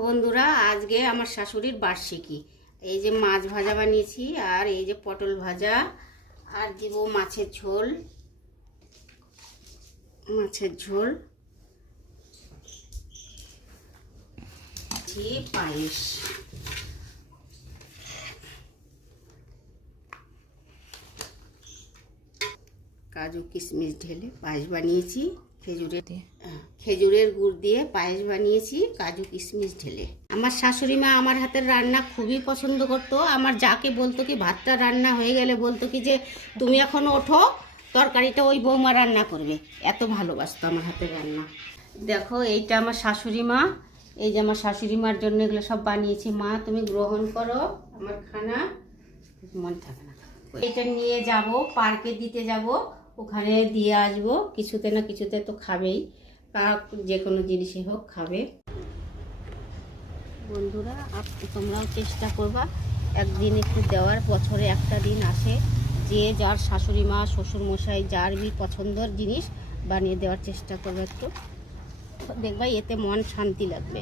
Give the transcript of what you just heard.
বন্ধুরা, আজকে আমার শাশুড়ির বার্ষিকী। এই যে মাছ ভাজা বানিয়েছি, আর এই যে পটল ভাজা, আর দিব মাছের ঝোল। পায়েস, কাজু কিশমিশ ঢেলে পায়েস বানিয়েছি। খেজুরের গুড় দিয়ে পায়েস বানিয়েছি, কাজু কিশমিশ ঢেলে। আমার শাশুড়ি মা আমার হাতের রান্না খুবই পছন্দ করতো। আমার যাকে বলতো কি, ভাতটা রান্না হয়ে গেলে বলতো কি যে তুমি এখন ওঠো, তরকারিটা ওই বৌমা রান্না করবে। এত ভালোবাসতো আমার হাতের রান্না। দেখো, এইটা আমার শাশুড়ি মা। এই যে আমার শাশুড়ি মার জন্য এগুলো সব বানিয়েছি। মা, তুমি গ্রহণ করো আমার খানা। মনে থাকে না, এটা নিয়ে যাব, পার্কে দিতে যাব, ওখানে দিয়ে আসবো। কিছুতে না কিছুতে তো খাবেই, যে কোনো জিনিসই হোক খাবে। বন্ধুরা, তোমরাও চেষ্টা করবা একদিন একটু দেওয়ার। বছরে একটা দিন আসে, যে যার শাশুড়ি মা শ্বশুর মশাই যার পছন্দের জিনিস বানিয়ে দেওয়ার চেষ্টা করবে। একটু দেখবা, এতে মন শান্তি লাগবে।